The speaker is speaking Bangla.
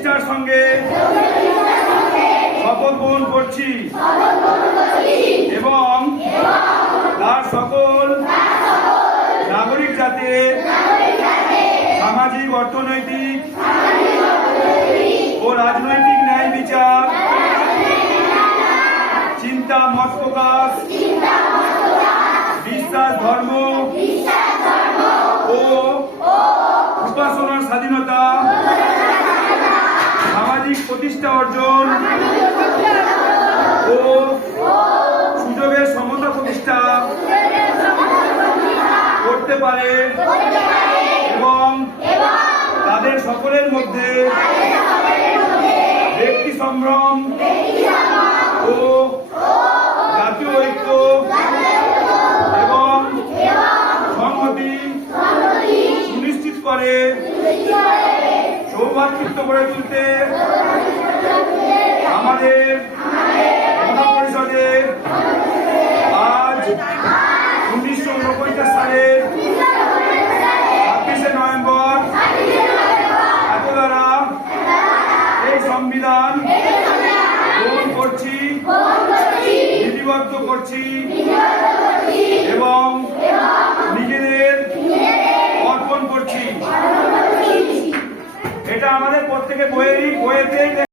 সঙ্গে শপথ গ্রহণ করছি। এবং তার সকল নাগরিক যাতে সামাজিক, অর্থনৈতিক ও রাজনৈতিক ন্যায় বিচার চিন্তা মত প্রকাশ, বিশ্বাস ধর্ম ও উপাসনার স্বাধীনতা সামাজিক প্রতিষ্ঠা অর্জন ও সুযোগের সমতা প্রতিষ্ঠা করতে পারে এবং তাদের সকলের মধ্যে ব্যক্তি সম্ভ্রম ও জাতীয় ঐক্য এবং সংহতি সুনিশ্চিত করে সৌভাতৃত্ব গড়ে তুলতে আমাদের মহা পরিষদের আজ উনিশশো উনপঞ্চাশ সালের ছাব্বিশে নভেম্বর এত দ্বারা এই সংবিধান গ্রহণ করছি বিধিবদ্ধ করছি এবং এটা আমাদের প্রত্যেকে বইয়েরই বইয়েতে